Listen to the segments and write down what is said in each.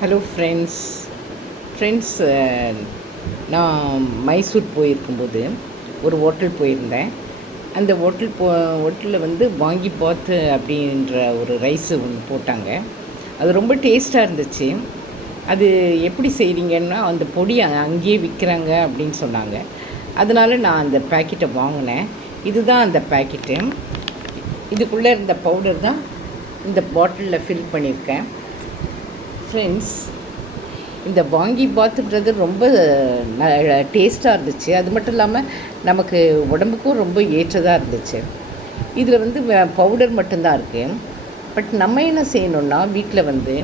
Hello friends நான் மைசூர் போயிருக்கும்போது ஒரு ஹோட்டல் போயிருந்தேன். அந்த ஹோட்டலில் வந்து வாங்கி பாத்து அப்படின்ற ஒரு ரைஸு ஒன்று போட்டாங்க. அது ரொம்ப டேஸ்ட்டாக இருந்துச்சு. அது எப்படி செய்கிறீங்கன்னா அந்த பொடி அங்கேயே விற்கிறாங்க அப்படின்னு சொன்னாங்க. அதனால் நான் அந்த பேக்கெட்டை வாங்கினேன். இதுதான் அந்த பேக்கெட்டு. இதுக்குள்ளே இருந்த பவுடர் தான் இந்த பாட்டிலில் ஃபில் பண்ணியிருக்கேன். ஃப்ரெண்ட்ஸ், இந்த வாங்கி பாத்துன்றது ரொம்ப டேஸ்ட்டாக இருந்துச்சு. அது மட்டும் இல்லாமல் நமக்கு உடம்புக்கும் ரொம்ப ஏற்றதாக இருந்துச்சு. இதில் வந்து பவுடர் மட்டும்தான் இருக்குது. பட் நம்ம என்ன செய்யணுன்னா, வீட்டில் வந்து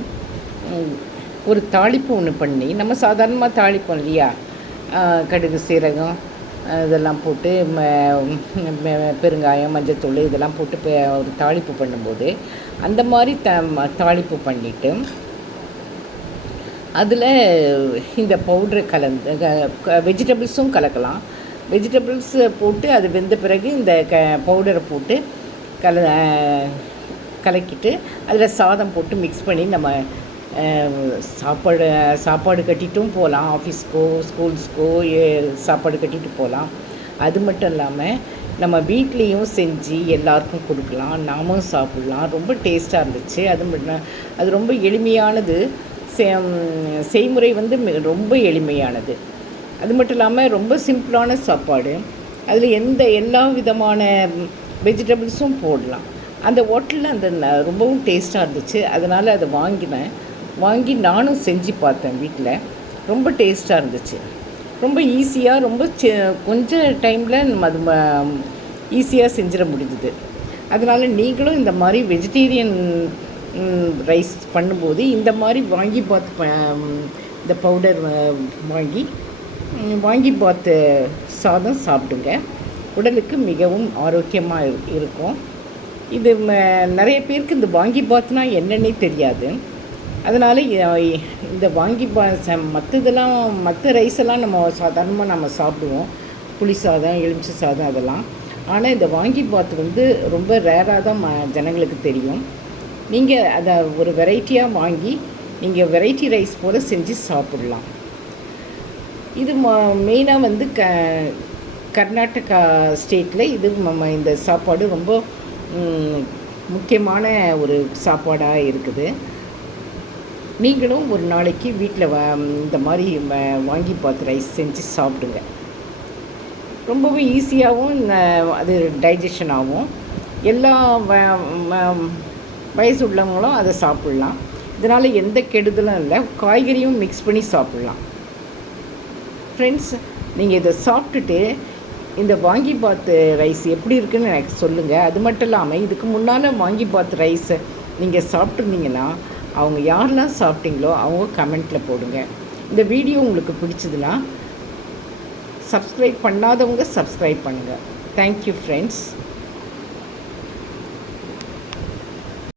ஒரு தாளிப்பு ஒன்று பண்ணி, நம்ம சாதாரணமாக தாளிப்போம் இல்லையா, கடுகு சீரகம் இதெல்லாம் போட்டு பெருங்காயம் மஞ்சத்தூள் இதெல்லாம் போட்டு ஒரு தாளிப்பு பண்ணும்போது அந்த மாதிரி தாளிப்பு பண்ணிவிட்டு அதில் இந்த பவுட்ரை கலந்து வெஜிடபிள்ஸும் கலக்கலாம். வெஜிடபிள்ஸை போட்டு அது வெந்த பிறகு இந்த பவுடரை போட்டு கலக்கிட்டு அதில் சாதம் போட்டு மிக்ஸ் பண்ணி நம்ம சாப்பாடு கட்டிட்டும் போகலாம். ஆஃபீஸ்க்கோ ஸ்கூல்ஸ்க்கோ சாப்பாடு கட்டிட்டு போகலாம். அது மட்டும் இல்லாமல் நம்ம வீட்லேயும் செஞ்சு எல்லாருக்கும் கொடுக்கலாம், நாமும் சாப்பிட்லாம். ரொம்ப டேஸ்ட்டாக இருந்துச்சு. அது ரொம்ப எளிமையானது. செய்முறை வந்து ரொம்ப எளிமையானது. அது மட்டும் இல்லாமல் ரொம்ப சிம்பிளான சாப்பாடு. அதில் எல்லா விதமான வெஜிடபிள்ஸும் போடலாம். அந்த ஹோட்டலில் ரொம்பவும் டேஸ்ட்டாக இருந்துச்சு. அதனால் அதை வாங்கி நானும் செஞ்சு பார்த்தேன் வீட்டில். ரொம்ப டேஸ்ட்டாக இருந்துச்சு. ரொம்ப ஈஸியாக, ரொம்ப கொஞ்சம் டைமில் நம்ம அது ஈஸியாக செஞ்சிட முடிஞ்சுது. அதனால் நீங்களும் இந்த மாதிரி வெஜிடேரியன் ரைஸ் பண்ணும்போது இந்த மாதிரி வாங்கி பார்த்து இந்த பவுடர் வாங்கி பார்த்து சாதம் சாப்பிடுங்க. உடலுக்கு மிகவும் ஆரோக்கியமாக இருக்கும். இது நிறைய பேருக்கு இந்த வாங்கி பார்த்துனா என்னன்னே தெரியாது. அதனால் இந்த வாங்கி மற்ற ரைஸ் எல்லாம் நம்ம சாதாரணமாக நம்ம சாப்பிடுவோம். புளி சாதம், எலுமிச்சை சாதம் அதெல்லாம். ஆனால் இந்த வாங்கி பார்த்து வந்து ரொம்ப ரேராக தான் ஜனங்களுக்கு தெரியும். நீங்கள் அதை ஒரு வெரைட்டியாக வாங்கி நீங்கள் வெரைட்டி ரைஸ் போல் செஞ்சு சாப்பிட்லாம். இது மெயினாக வந்து கர்நாடகா ஸ்டேட்டில் இது இந்த சாப்பாடு ரொம்ப முக்கியமான ஒரு சாப்பாடாக இருக்குது. நீங்களும் ஒரு நாளைக்கு வீட்டில் இந்த மாதிரி வாங்கி பார்த்து ரைஸ் செஞ்சு சாப்பிடுங்க. ரொம்பவும் ஈஸியாகவும் அது டைஜஷன் ஆகும். எல்லா வயசு உள்ளவங்களும் அதை சாப்பிட்லாம். இதனால் எந்த கெடுதலும் இல்லை. காய்கறியும் மிக்ஸ் பண்ணி சாப்பிட்லாம். ஃப்ரெண்ட்ஸ், நீங்கள் இதை சாப்பிட்டுட்டு இந்த வாங்கி பாத்து ரைஸ் எப்படி இருக்குதுன்னு எனக்கு சொல்லுங்கள். அது மட்டும் இல்லாமல் இதுக்கு முன்னால் வாங்கி பாத்து ரைஸை நீங்கள் சாப்பிட்ருந்தீங்கன்னா அவங்க யாரெல்லாம் சாப்பிட்டீங்களோ அவங்க கமெண்ட்டில் போடுங்க. இந்த வீடியோ உங்களுக்கு பிடிச்சதுன்னா சப்ஸ்கிரைப் பண்ணாதவங்க சப்ஸ்கிரைப் பண்ணுங்கள். Thank you friends.